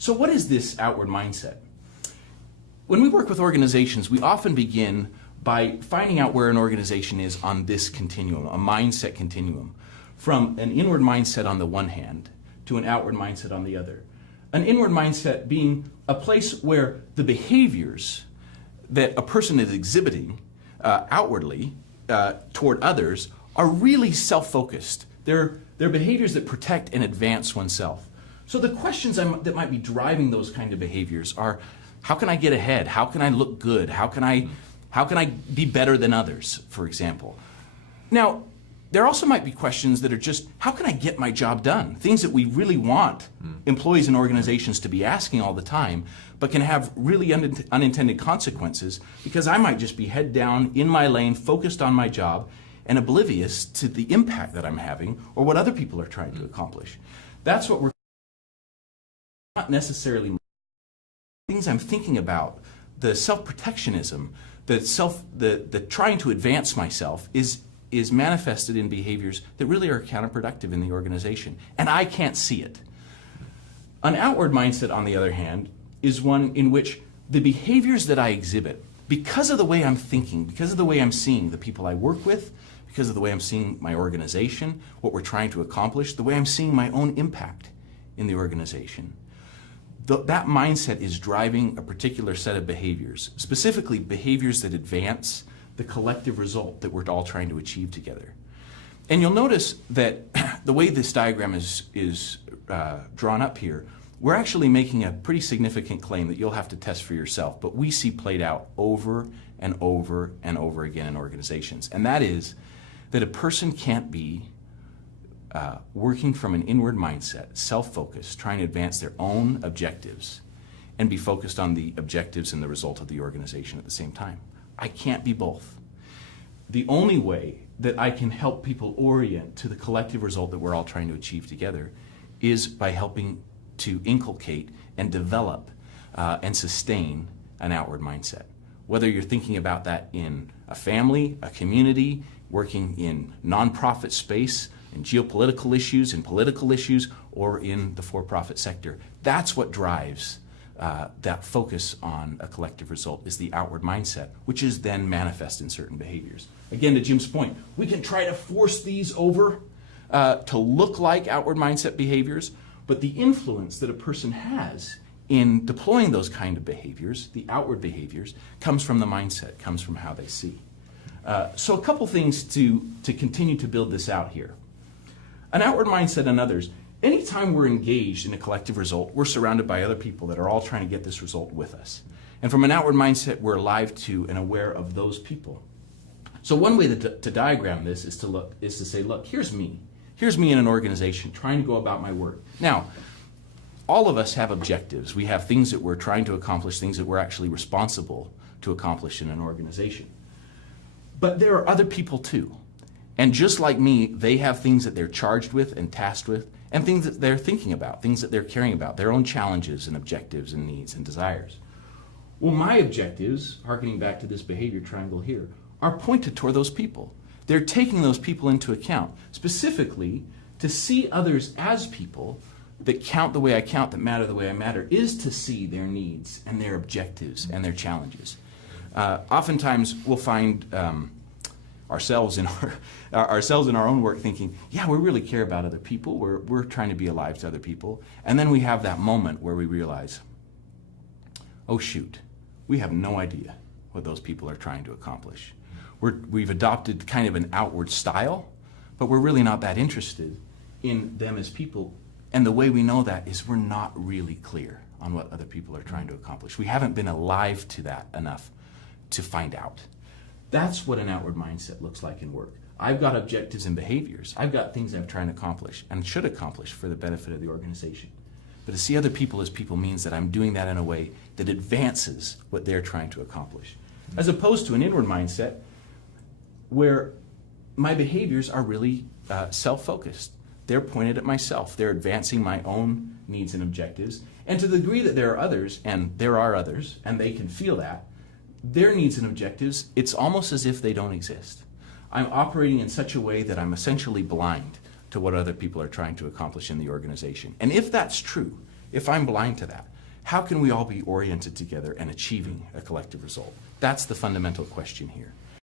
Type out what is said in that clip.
So what is this outward mindset? When we work with organizations, we often begin by finding out where an organization is on this continuum, a mindset continuum, from an inward mindset on the one hand to an outward mindset on the other. An inward mindset being a place where the behaviors that a person is exhibiting outwardly toward others are really self-focused. They're behaviors that protect and advance oneself. So the questions that might be driving those kind of behaviors are, how can I get ahead? How can I look good? How can I be better than others, for example? Now, there also might be questions that are just, how can I get my job done? Things that we really want employees and organizations to be asking all the time, but can have really unintended consequences because I might just be head down in my lane, focused on my job, and oblivious to the impact that I'm having or what other people are trying to accomplish. That's what we're not necessarily things I'm thinking about. The self-protectionism, the trying to advance myself is manifested in behaviors that really are counterproductive in the organization, and I can't see it. An outward mindset, on the other hand, is one in which the behaviors that I exhibit, because of the way I'm thinking, because of the way I'm seeing the people I work with, because of the way I'm seeing my organization, what we're trying to accomplish, the way I'm seeing my own impact in the organization, that mindset is driving a particular set of behaviors, specifically behaviors that advance the collective result that we're all trying to achieve together. And you'll notice that the way this diagram is drawn up here, we're actually making a pretty significant claim that you'll have to test for yourself, but we see played out over and over and over again in organizations. And that is that a person can't be working from an inward mindset, self-focused, trying to advance their own objectives and be focused on the objectives and the result of the organization at the same time. I can't be both. The only way that I can help people orient to the collective result that we're all trying to achieve together is by helping to inculcate and develop and sustain an outward mindset. Whether you're thinking about that in a family, a community, working in nonprofit space, in geopolitical issues, in political issues, or in the for-profit sector. That's what drives that focus on a collective result, is the outward mindset, which is then manifest in certain behaviors. Again, to Jim's point, we can try to force these over to look like outward mindset behaviors, but the influence that a person has in deploying those kind of behaviors, the outward behaviors, comes from the mindset, comes from how they see. So a couple things to continue to build this out here. An outward mindset and others. Anytime we're engaged in a collective result, we're surrounded by other people that are all trying to get this result with us. And from an outward mindset, we're alive to and aware of those people. So one way to diagram this is to say, look, here's me. Here's me in an organization trying to go about my work. Now, all of us have objectives. We have things that we're trying to accomplish, things that we're actually responsible to accomplish in an organization. But there are other people too. And just like me, they have things that they're charged with and tasked with, and things that they're thinking about, things that they're caring about, their own challenges and objectives and needs and desires. Well, my objectives, hearkening back to this behavior triangle here, are pointed toward those people. They're taking those people into account, specifically to see others as people that count the way I count, that matter the way I matter, is to see their needs and their objectives and their challenges. Oftentimes we'll find ourselves in our own work thinking, yeah, we really care about other people, we're trying to be alive to other people, and then we have that moment where we realize, oh shoot, we have no idea what those people are trying to accomplish. We've adopted kind of an outward style, but we're really not that interested in them as people, and the way we know that is we're not really clear on what other people are trying to accomplish. We haven't been alive to that enough to find out. That's what an outward mindset looks like in work. I've got objectives and behaviors. I've got things I'm trying to accomplish and should accomplish for the benefit of the organization. But to see other people as people means that I'm doing that in a way that advances what they're trying to accomplish. As opposed to an inward mindset where my behaviors are really self-focused. They're pointed at myself. They're advancing my own needs and objectives. And to the degree that there are others, and there are others, and they can feel that, their needs and objectives, it's almost as if they don't exist. I'm operating in such a way that I'm essentially blind to what other people are trying to accomplish in the organization. And if that's true, if I'm blind to that, how can we all be oriented together and achieving a collective result? That's the fundamental question here.